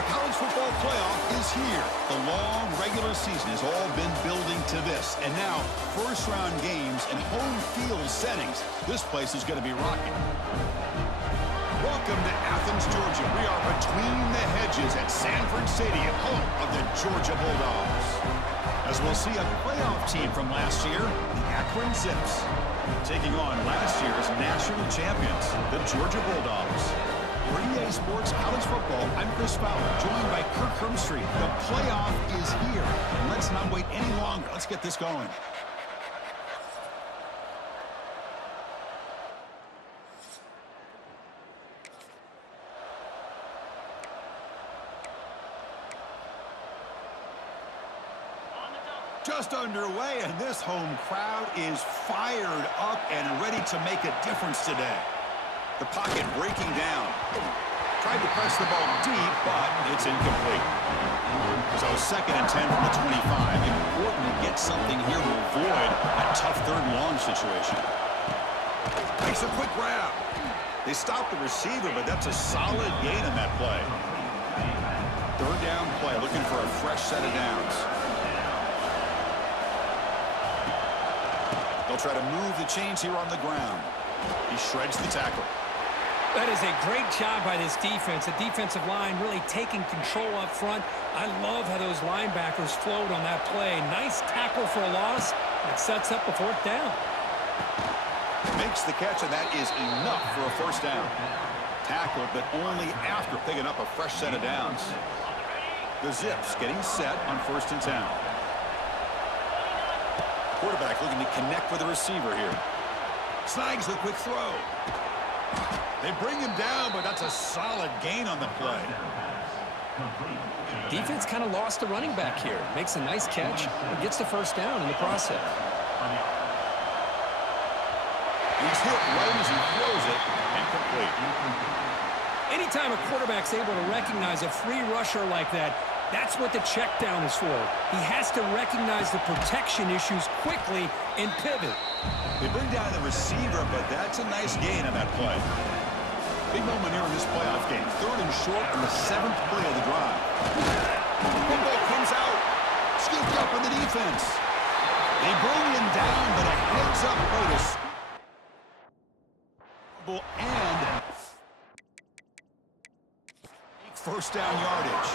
The college football playoff is here. The long regular season has all been building to this. And now, first-round games in home field settings. This place is going to be rocking. Welcome to Athens, Georgia. We are between the hedges at Sanford Stadium, home of the Georgia Bulldogs. As we'll see a playoff team from last year, the Akron Zips, taking on last year's national champions, the Georgia Bulldogs. For EA Sports College Football, I'm Chris Fowler, joined by Kirk Hermstreet. The playoff is here, and let's not wait any longer. Let's get this going. Just underway, and this home crowd is fired up and ready to make a difference today. The pocket breaking down. Tried to press the ball deep, but it's incomplete. So 2nd and 10 from the 25. Important to get something here to avoid a tough 3rd and long situation. Makes a quick grab. They stop the receiver, but that's a solid gain in that play. 3rd down play, looking for a fresh set of downs. They'll try to move the chains here on the ground. He shreds the tackle. That is a great job by this defense. The defensive line really taking control up front. I love how those linebackers flowed on that play. Nice tackle for a loss. That sets up the 4th down. Makes the catch, and that is enough for a 1st down. Tackled, but only after picking up a fresh set of downs. The Zips getting set on 1st and 10. Quarterback looking to connect with the receiver here. Snags the quick throw. They bring him down, but that's a solid gain on the play. Defense kind of lost the running back here. Makes a nice catch and gets the 1st down in the process. He's hit right as he throws it, incomplete. Anytime a quarterback's able to recognize a free rusher like that, that's what the check down is for. He has to recognize the protection issues quickly and pivot. They bring down the receiver, but that's a nice gain on that play. Big moment here in this playoff game. 3rd and short on the 7th play of the drive. Football comes out. Scooped up in the defense. They bring him down, but a heads-up play and 1st down yardage.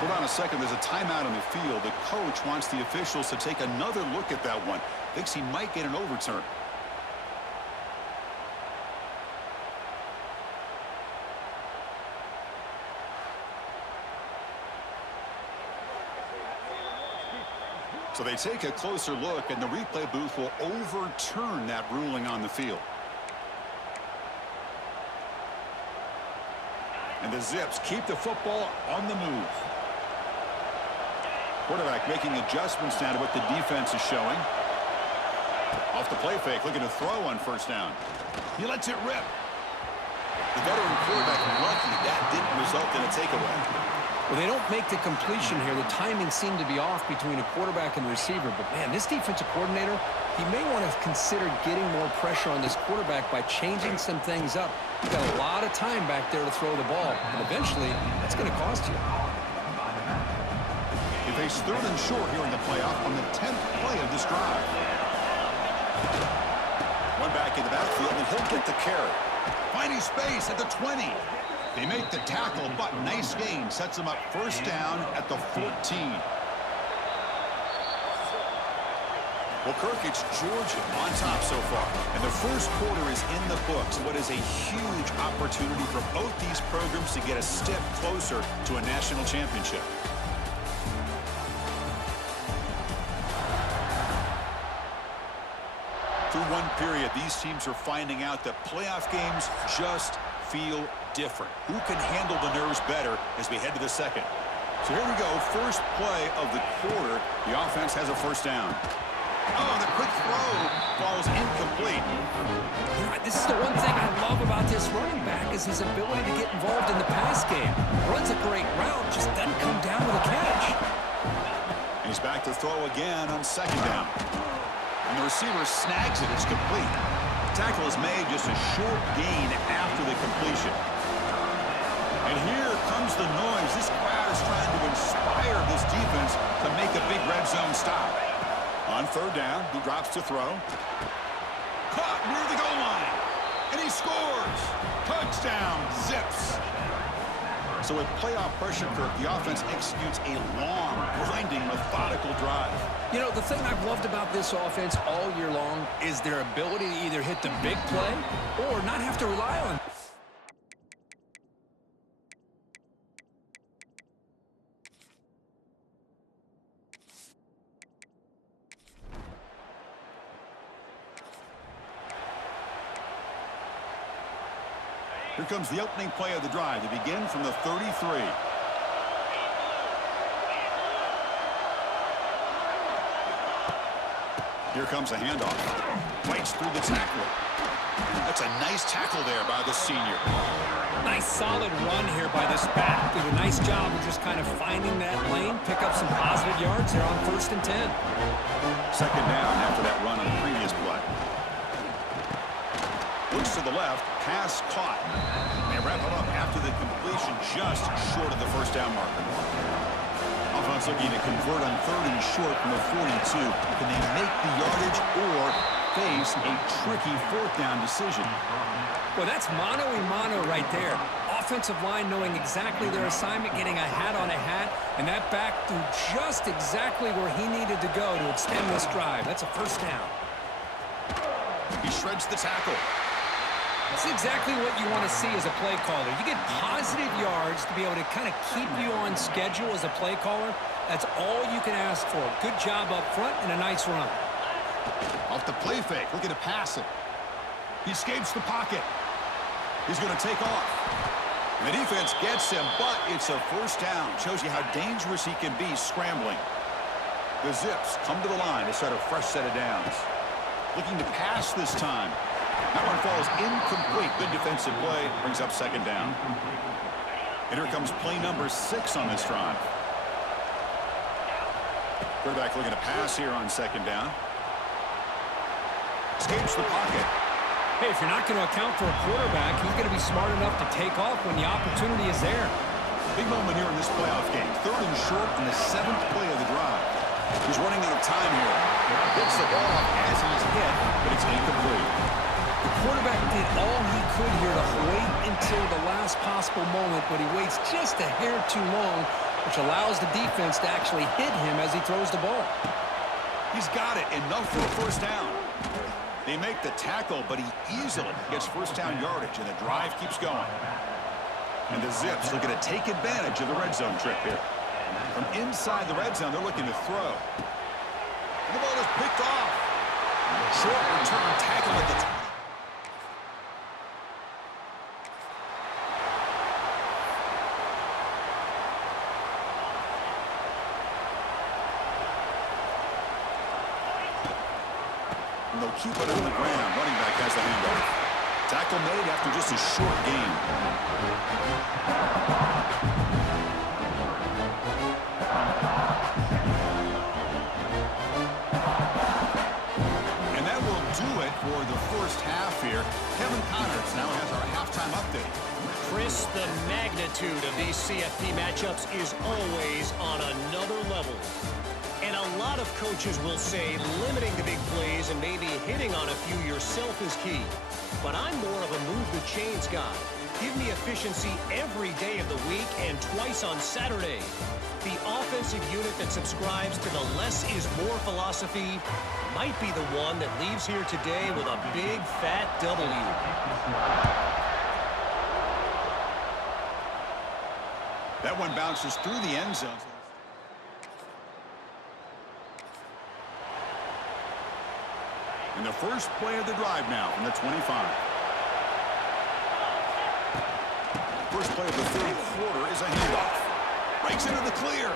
Hold on a second. There's a timeout on the field. The coach wants the officials to take another look at that one. Thinks he might get an overturn. So they take a closer look, and the replay booth will overturn that ruling on the field. And the Zips keep the football on the move. Quarterback making adjustments now to what the defense is showing. Off the play fake, looking to throw on 1st down. He lets it rip. The veteran quarterback lucky that didn't result in a takeaway. Well, they don't make the completion here. The timing seemed to be off between a quarterback and the receiver. But, man, this defensive coordinator, he may want to consider getting more pressure on this quarterback by changing some things up. You've got a lot of time back there to throw the ball. And eventually, that's going to cost you. They face 3rd and short here in the playoff on the 10th play of this drive. One back in the backfield, and he'll get the carry. Finding space at the 20. They make the tackle, but nice gain. Sets them up 1st down at the 14. Well, Kirk, it's Georgia on top so far. And the 1st quarter is in the books. What is a huge opportunity for both these programs to get a step closer to a national championship. Through one period, these teams are finding out that playoff games just feel different. Who can handle the nerves better as we head to the 2nd? So here we go. 1st play of the quarter. The offense has a 1st down. Oh, the quick throw falls incomplete. This is the one thing I love about this running back is his ability to get involved in the pass game. Runs a great route, just doesn't come down with a catch. He's back to throw again on 2nd down. And the receiver snags it. It's complete. Tackle is made, just a short gain after the completion. And here comes the noise. This crowd He's trying to inspire this defense to make a big red zone stop. On third down, he drops to throw. Caught near the goal line. And he scores. Touchdown, Zips. So with playoff pressure, Kirk, the offense executes a long, grinding, methodical drive. You know, the thing I've loved about this offense all year long is their ability to either hit the big play or not have to rely on. Here comes the opening play of the drive. They begin from the 33. Here comes a handoff. Fights through the tackle. That's a nice tackle there by the senior. Nice solid run here by this back. Did a nice job of just kind of finding that lane, pick up some positive yards there on 1st and 10. Second down after that run on the previous play. Looks to the left, pass caught. They wrap it up after the completion just short of the first down marker. Offense looking to convert on 3rd and short from the 42. Can they make the yardage or face a tricky 4th down decision? Well, that's mano-a-mano right there. Offensive line knowing exactly their assignment, getting a hat on a hat, and that back threw just exactly where he needed to go to extend this drive. That's a 1st down. He shreds the tackle. That's exactly what you want to see as a play caller. You get positive yards to be able to kind of keep you on schedule as a play caller. That's all you can ask for. Good job up front and a nice run. Off the play fake, looking to pass it. He escapes the pocket. He's going to take off. The defense gets him, but it's a 1st down. Shows you how dangerous he can be scrambling. The Zips come to the line to set a fresh set of downs. Looking to pass this time. That one falls incomplete. Good defensive play. Brings up 2nd down. And here comes play number 6 on this drive. Quarterback looking to pass here on 2nd down. Escapes the pocket. Hey, if you're not going to account for a quarterback, he's going to be smart enough to take off when the opportunity is there. Big moment here in this playoff game. 3rd and short in the 7th play of the drive. He's running out of time here. Gets the ball off as he's hit, but it's incomplete. The quarterback did all he could here to wait until the last possible moment, but he waits just a hair too long, which allows the defense to actually hit him as he throws the ball. He's got it, enough for a 1st down. They make the tackle, but he easily gets 1st down yardage, and the drive keeps going. And the Zips looking to take advantage of the red zone trip here. From inside the red zone, they're looking to throw. And the ball is picked off. Short return tackle at the top. And they'll keep it on the ground. Running back has the handoff. Tackle made after just a short gain. And that will do it for the 1st half here. Kevin Connors now has our halftime update. Chris, the magnitude of these CFP matchups is always on another level. And a lot of coaches will say limiting the big plays and maybe hitting on a few yourself is key. But I'm more of a move the chains guy. Give me efficiency every day of the week and twice on Saturday. The offensive unit that subscribes to the less is more philosophy might be the one that leaves here today with a big fat W. That one bounces through the end zone. And the first play of the drive now from the 25. First play of the 3rd quarter is a handoff. Breaks into the clear.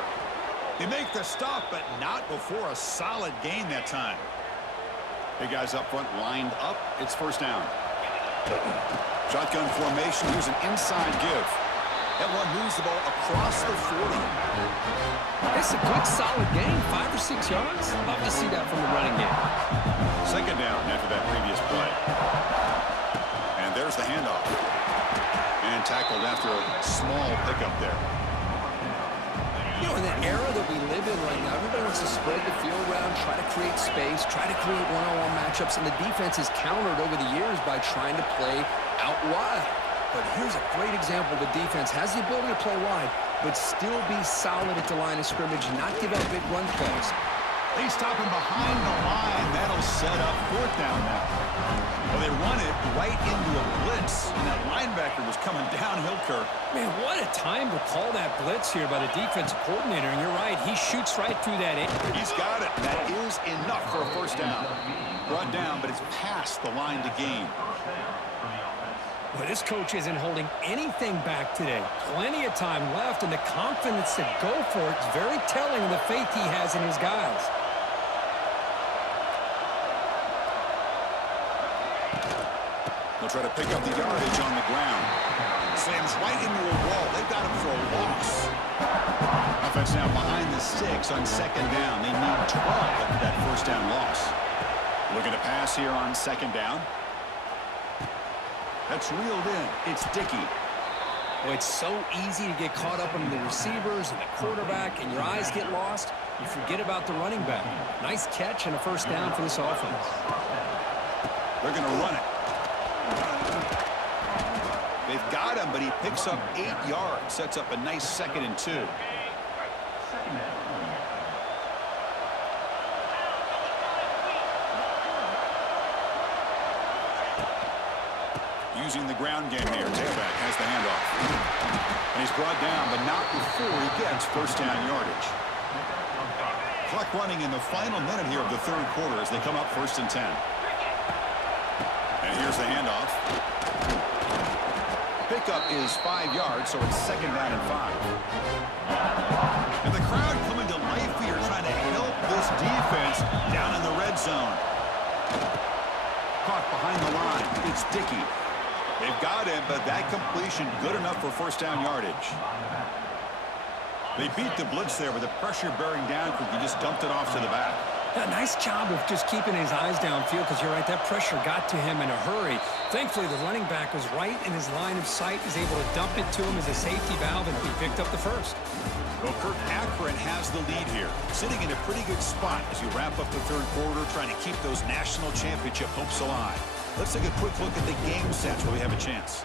They make the stop, but not before a solid gain that time. Big guys up front lined up. It's 1st down. Shotgun formation. Here's an inside give. That one moves the ball across the 40. It's a good, solid game, 5 or 6 yards. Love to see that from the running game. 2nd down after that previous play. And there's the handoff. And tackled after a small pickup there. You know, in the era that we live in right now, everybody wants to spread the field around, try to create space, try to create one-on-one matchups, and the defense is countered over the years by trying to play out wide. But here's a great example. The defense has the ability to play wide, but still be solid at the line of scrimmage, not give up big run plays. They stop him behind the line. That'll set up 4th down now. Well, they run it right into a blitz, and that linebacker was coming downhill, Kirk. Man, what a time to call that blitz here by the defensive coordinator. And you're right, he shoots right through that. He's got it. That is enough for a 1st down. Brought down, but it's past the line to gain. Well, this coach isn't holding anything back today. Plenty of time left, and the confidence to go for it is very telling of the faith he has in his guys. They'll try to pick up the yardage on the ground. Slams right into a wall. They've got him for a loss. Offense now behind the 6 on 2nd down. They need 12 after that 1st down loss. Looking to pass here on 2nd down. That's reeled in. It's Dickey. Well, it's so easy to get caught up in the receivers and the quarterback, and your eyes get lost. You forget about the running back. Nice catch and a 1st down for this offense. They're going to run it. They've got him, but he picks up 8 yards. Sets up a nice 2nd and 2. Using the ground game here. Tailback has the handoff. And he's brought down, but not before he gets 1st down yardage. Clock running in the final minute here of the 3rd quarter as they come up 1st and 10. And here's the handoff. Pickup is 5 yards, so it's 2nd down and 5. And the crowd coming to life here trying to help this defense down in the red zone. Caught behind the line. It's Dickey. They've got him, but that completion good enough for 1st down yardage. They beat the blitz there with the pressure bearing down because he just dumped it off to the back. Yeah, nice job of just keeping his eyes downfield because you're right, that pressure got to him in a hurry. Thankfully, the running back was right in his line of sight, was able to dump it to him as a safety valve, and he picked up the 1st. Well, Kirk, Akron has the lead here, sitting in a pretty good spot as you wrap up the 3rd quarter, trying to keep those national championship hopes alive. Let's take a quick look at the game sets where we have a chance.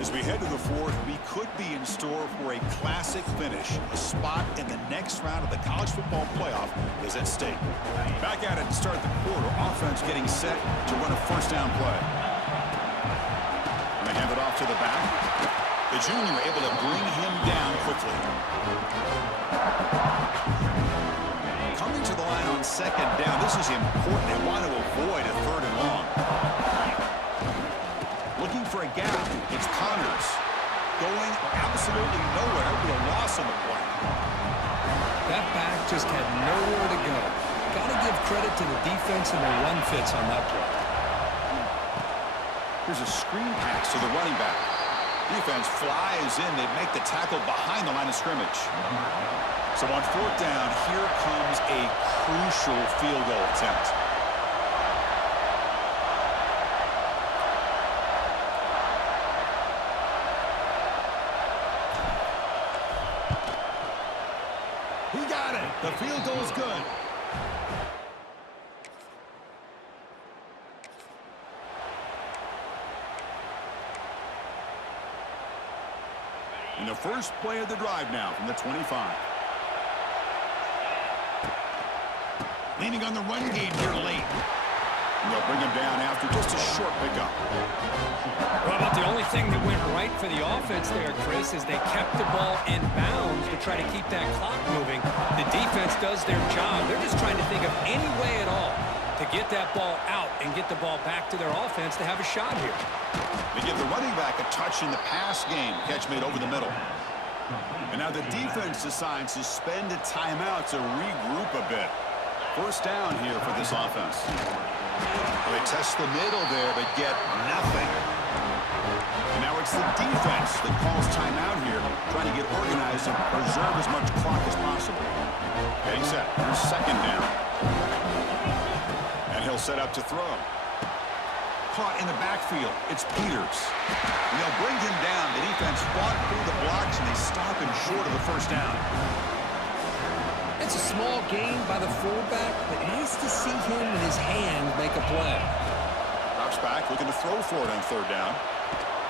As we head to the 4th, we could be in store for a classic finish. A spot in the next round of the college football playoff is at stake. Back at it to start the quarter. Offense getting set to run a 1st down play. And they hand it off to the back. The junior able to bring him down quickly. Coming to the line on 2nd down. This is important. They want to avoid a 3rd and long. Looking for a gap. It's Connors. Going absolutely nowhere with a loss on the play. That back just had nowhere to go. Got to give credit to the defense and the run fits on that play. Here's a screen pass to the running back. Defense flies in. They make the tackle behind the line of scrimmage. So on 4th down, here comes a crucial field goal attempt. He got it. The field goal is good. And the first play of the drive now from the 25. Leaning on the run game here late. And they'll bring him down after just a short pickup. Well, but the only thing that went right for the offense there, Chris, is they kept the ball in bounds to try to keep that clock moving. The defense does their job. They're just trying to think of any way at all to get that ball out and get the ball back to their offense to have a shot here. They give the running back a touch in the pass game. Catch made over the middle. And now the defense decides to spend a timeout to regroup a bit. 1st down here for this offense. They test the middle there, but get nothing. And now it's the defense that calls timeout here, trying to get organized and preserve as much clock as possible. Getting set. Here's 2nd down. And he'll set up to throw. Caught in the backfield. It's Peters. And they'll bring him down. The defense fought through the blocks, and they stopping short of the first down. It's a small gain by the fullback, but nice to see him and his hand make a play. Drops back, looking to throw for it on third down.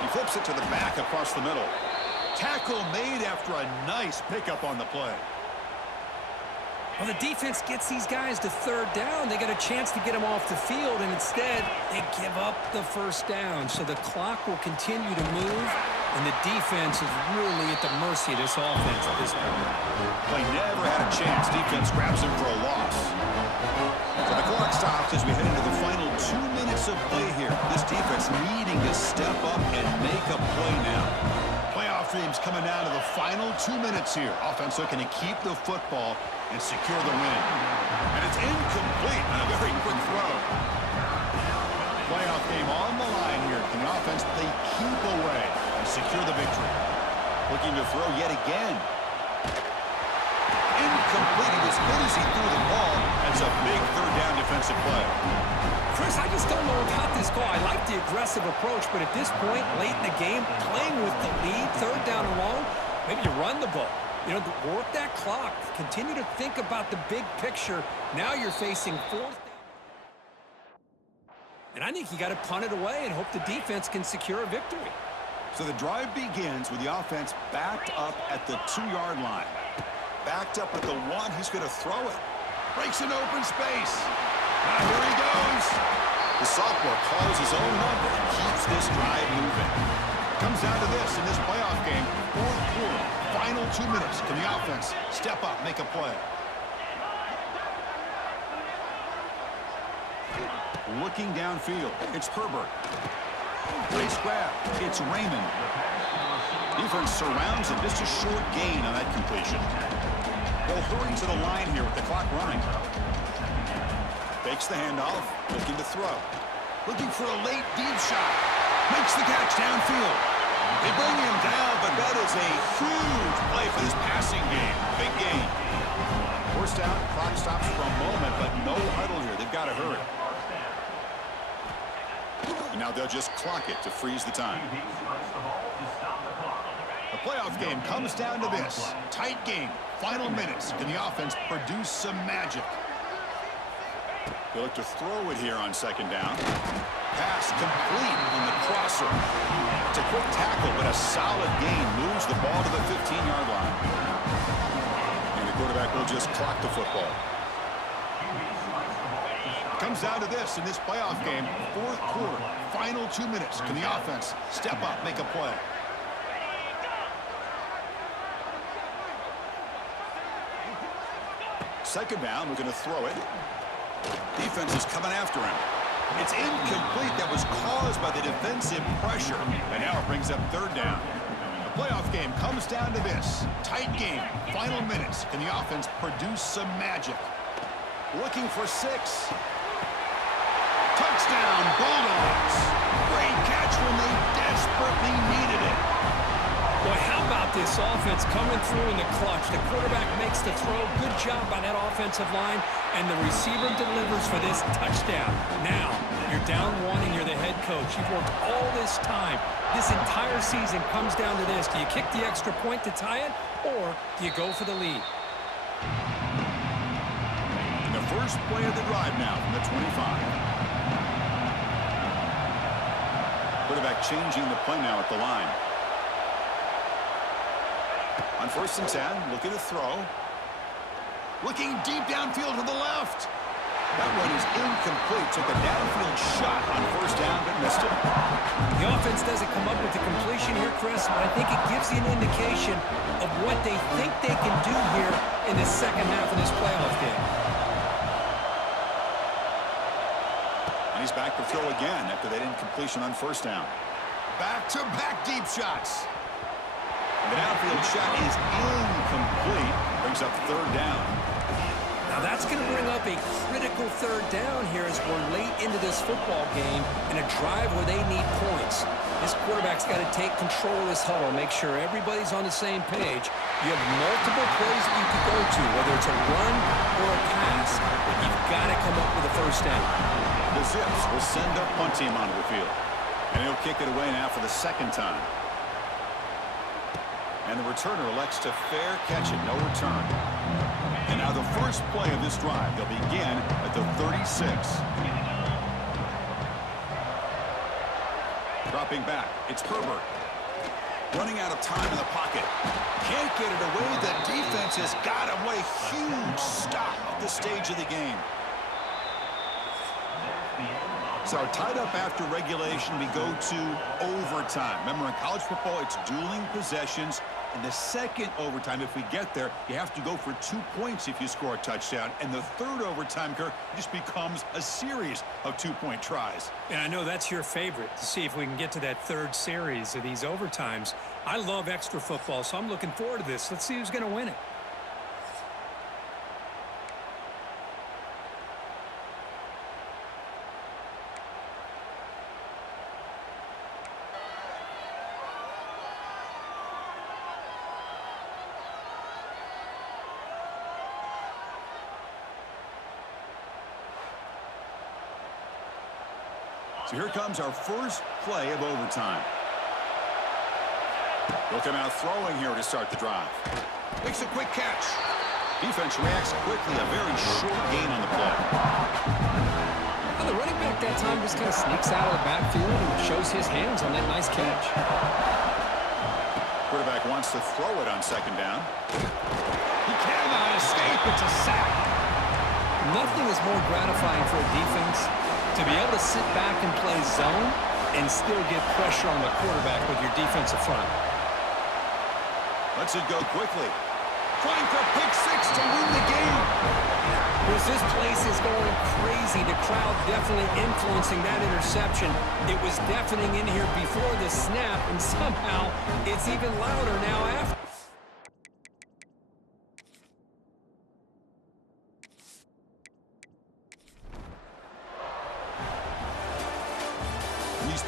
He flips it to the back across the middle. Tackle made after a nice pickup on the play. Well, the defense gets these guys to third down. They got a chance to get them off the field, and instead, they give up the first down. So the clock will continue to move, and the defense is really at the mercy of this offense at this point. Play never had a chance. Defense grabs him for a loss. So the clock stops as we head into the final 2 minutes of play here. This defense needing to step up and make a play now. Playoff dreams coming down to the final 2 minutes here. Offense looking to keep the football and secure the win. And it's incomplete on a very quick throw. Playoff game on the line here. Can the offense they keep away and secure the victory? Looking to throw yet again. Incomplete. He was hit as he threw the ball. That's a big third down defensive play. Chris, I just don't know about this call. I like the aggressive approach, but at this point, late in the game, playing with the lead, third down and long, maybe you run the ball. You know, work that clock. Continue to think about the big picture. Now you're facing fourth down. And I think you got to punt it away and hope the defense can secure a victory. So the drive begins with the offense backed up at the 2-yard line. Backed up at the 1, he's going to throw it. Breaks an open space. Now here he goes. The sophomore calls his own number and keeps this drive moving. It comes down to this in this playoff game. Fourth quarter, final 2 minutes. Can the offense step up, make a play? Looking downfield, it's Herbert. Great grab, it's Raymond. Defense surrounds him, just a short gain on that completion. They'll hurry to the line here with the clock running. Fakes the handoff, looking to throw. Looking for a late deep shot. Makes the catch downfield. They bring him down, but that is a huge play for this passing game. Big gain. First down, clock stops for a moment, but no huddle here. They've got to hurry. And now they'll just clock it to freeze the time. The playoff game comes down to this. Tight game. Final minutes. Can the offense produce some magic? They look to throw it here on second down. Pass complete on the crosser. It's a quick tackle, but a solid gain moves the ball to the 15-yard line. And the quarterback will just clock the football. Comes down to this in this playoff game. Fourth quarter, final 2 minutes. Can the offense step up, make a play? Second down, we're going to throw it. Defense is coming after him. It's incomplete. That was caused by the defensive pressure. And now it brings up third down. The playoff game comes down to this. Tight game, final minutes. Can the offense produce some magic? Looking for 6. Touchdown, Bulldogs. Great catch when they desperately needed it. Boy, how about this offense coming through in the clutch? The quarterback makes the throw. Good job by that offensive line. And the receiver delivers for this touchdown. Now, you're down 1 and you're the head coach. You've worked all this time. This entire season comes down to this. Do you kick the extra point to tie it, or do you go for the lead? The first play of the drive now from the 25. Quarterback changing the play now at the line. On first and 10, looking to throw. Looking deep downfield to the left. That one is incomplete. Took a downfield shot on first down, but missed it. The offense doesn't come up with the completion here, Chris, but I think it gives you an indication of what they think they can do here in the second half of this playoff game. And he's back to throw again after that incompletion on first down. Back-to-back deep shots. The downfield shot is incomplete. Brings up third down. Now that's going to bring up a critical third down here as we're late into this football game in a drive where they need points. This quarterback's got to take control of this huddle, make sure everybody's on the same page. You have multiple plays that you could go to, whether it's a run or a pass, but you've got to come up with a first down. The Zips will send their punt team onto the field. And he'll kick it away now for the second time. And the returner elects to fair catch it, no return. And now the first play of this drive. They'll begin at the 36. Dropping back, it's Herbert. Running out of time in the pocket. Can't get it away. The defense has got him away. Huge stop at this stage of the game. So tied up after regulation, we go to overtime. Remember, in college football, it's dueling possessions. In the second overtime, if we get there, you have to go for 2 points if you score a touchdown. And the third overtime, Kirk, just becomes a series of 2-point tries. And I know that's your favorite, to see if we can get to that third series of these overtimes. I love extra football, so I'm looking forward to this. Let's see who's going to win it. So here comes our first play of overtime. They'll come out throwing here to start the drive. Makes a quick catch. Defense reacts quickly. A very short gain on the play. Well, the running back that time just kind of sneaks out of the backfield and shows his hands on that nice catch. Quarterback wants to throw it on second down. He cannot escape. It's a sack. Nothing is more gratifying for a defense to be able to sit back and play zone and still get pressure on the quarterback with your defensive front. Lets it go quickly. Trying for pick six to win the game. This place is going crazy. The crowd definitely influencing that interception. It was deafening in here before the snap, and somehow it's even louder now after.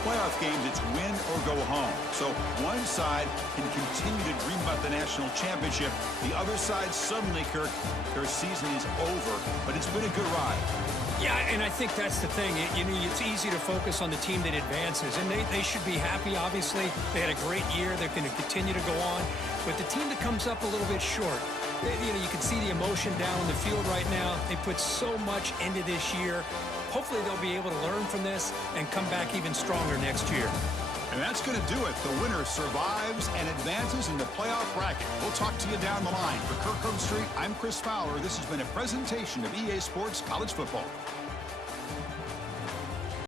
Playoff games, it's win or go home. So one side can continue to dream about the national championship. The other side suddenly, Kirk, their season is over, but it's been a good ride. Yeah, and I think that's the thing. It's easy to focus on the team that advances, and they should be happy, obviously. They had a great year. They're going to continue to go on. But the team that comes up a little bit short, you can see the emotion down on the field right now. They put so much into this year. Hopefully they'll be able to learn from this and come back even stronger next year. And that's going to do it. The winner survives and advances in the playoff bracket. We'll talk to you down the line. For Kirk Street, I'm Chris Fowler. This has been a presentation of EA Sports College Football.